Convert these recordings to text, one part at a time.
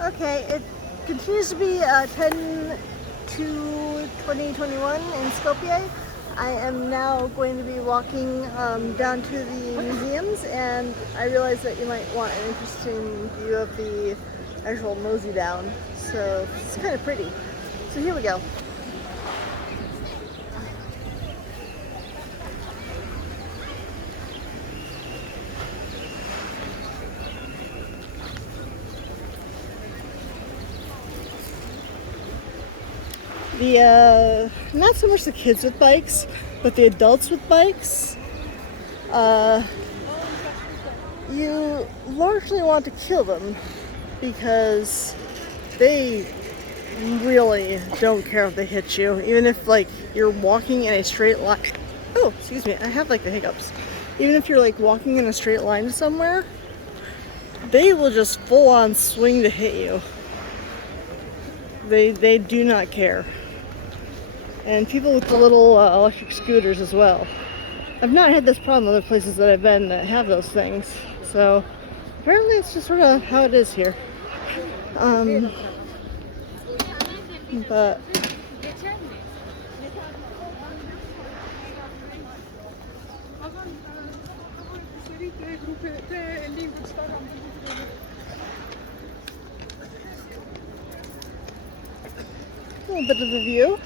Okay, it continues to be 10 to 2021 in Skopje. I am now going to be walking down to the museums, and I realized that you might want an interesting view of the actual mosey down. So it's kind of pretty. So here we go. Not so much the kids with bikes, but the adults with bikes, you largely want to kill them because they really don't care if they hit you, even if like you're walking in a straight line. Oh, excuse me, I have like the hiccups. Even if you're like walking in a straight line somewhere, they will just full on swing to hit you. They do not care. And people with the little electric scooters as well. I've not had this problem in other places that I've been that have those things. So apparently it's just sort of how it is here. But a little bit of the view.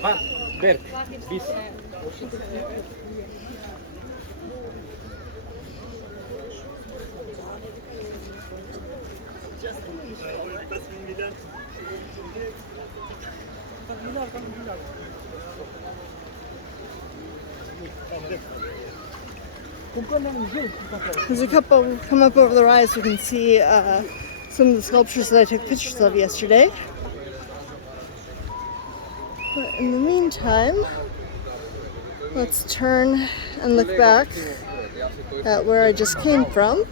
Van, Berg, bis. As we come up over the rise, we can see some of the sculptures that I took pictures of yesterday. But in the meantime, let's turn and look back at where I just came from.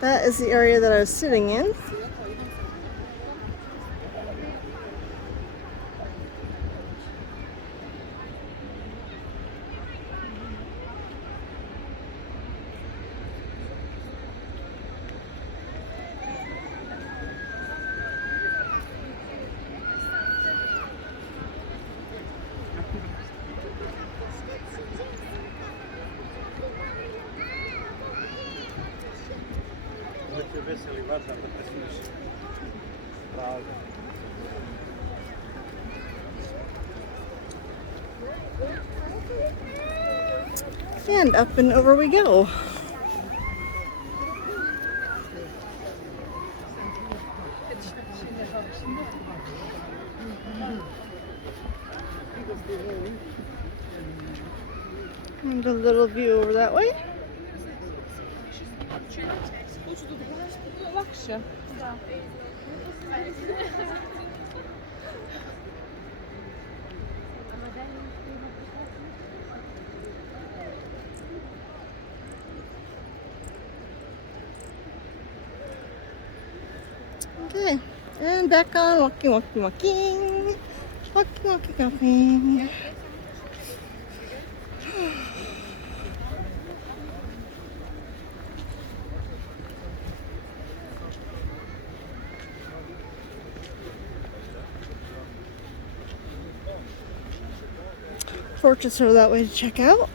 That is the area that I was sitting in. And up and over we go. And a little view over that way. Okay, and back on walking. Walking. Fortress over that way to check out.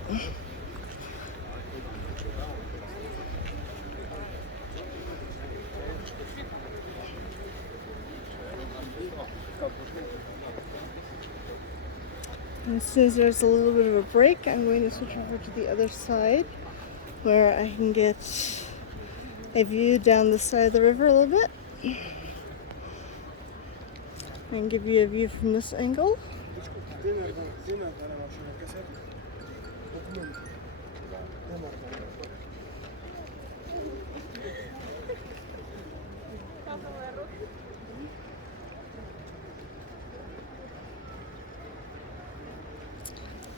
And as soon as there's a little bit of a break, I'm going to switch over to the other side where I can get a view down the side of the river a little bit. And give you a view from this angle.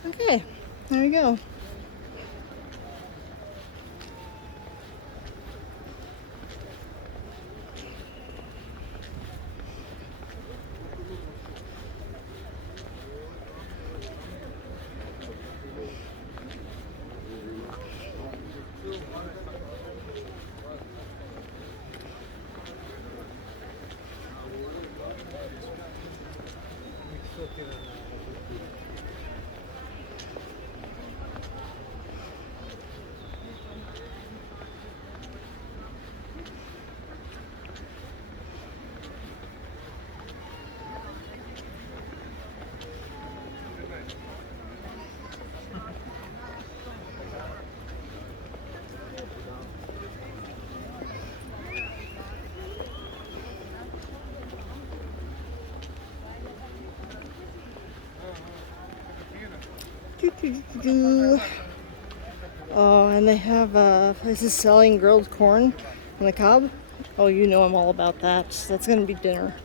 Okay, there we go. Oh, and they have places selling grilled corn on the cob. Oh, you know I'm all about that. That's gonna be dinner.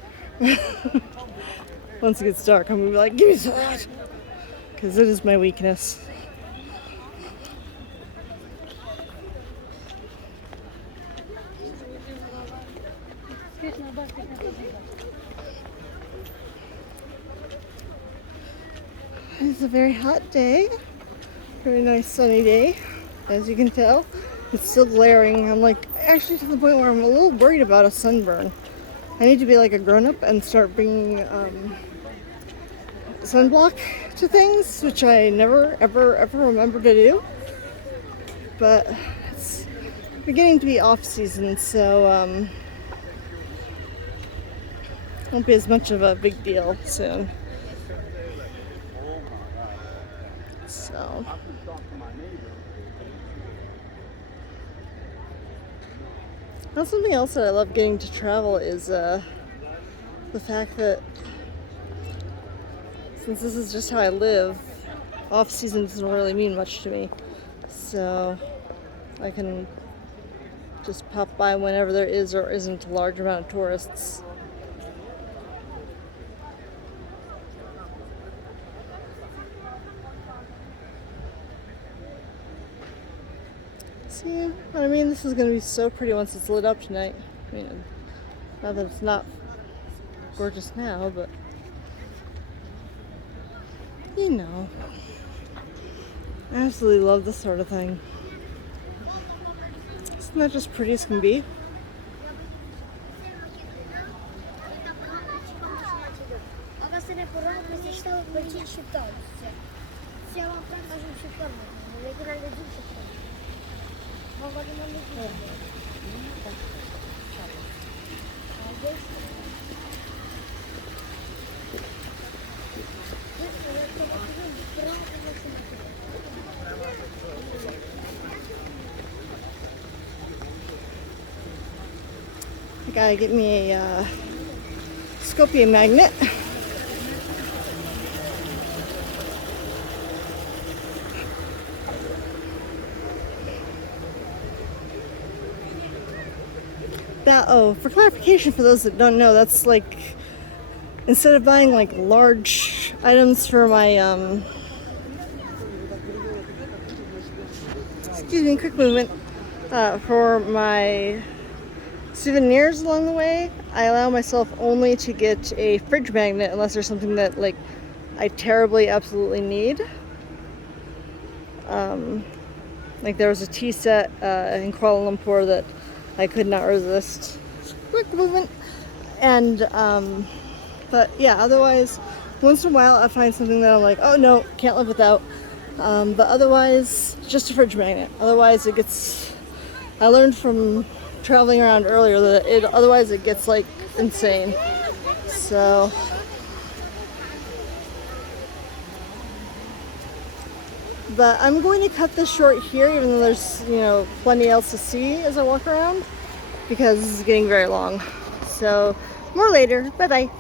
Once it gets dark, I'm gonna be like, give me some of that, because it is my weakness. It's a very hot day. Very nice sunny day, as you can tell. It's still glaring. I'm like actually to the point where I'm a little worried about a sunburn. I need to be like a grown-up and start bringing sunblock to things, which I never ever remember to do. But it's beginning to be off season, so won't be as much of a big deal soon. So. That's something else that I love getting to travel is the fact that since this is just how I live, off season doesn't really mean much to me. So I can just pop by whenever there is or isn't a large amount of tourists. See, I mean, this is going to be so pretty once it's lit up tonight. I mean, not that it's not gorgeous now, but you know, I absolutely love this sort of thing. Isn't that just pretty as can be? I gotta get me a Skopje magnet. For clarification, for those that don't know, that's like, instead of buying like large items for my, excuse me, quick movement, for my souvenirs along the way, I allow myself only to get a fridge magnet unless there's something that like I terribly absolutely need. Like there was a tea set in Kuala Lumpur that I could not resist. Quick movement. And but yeah, otherwise once in a while I find something that I'm like, oh no, can't live without. But otherwise just a fridge magnet. Otherwise it gets, I learned from traveling around earlier that otherwise it gets like insane. So but I'm going to cut this short here, even though there's, you know, plenty else to see as I walk around, because this is getting very long. So more later. Bye bye.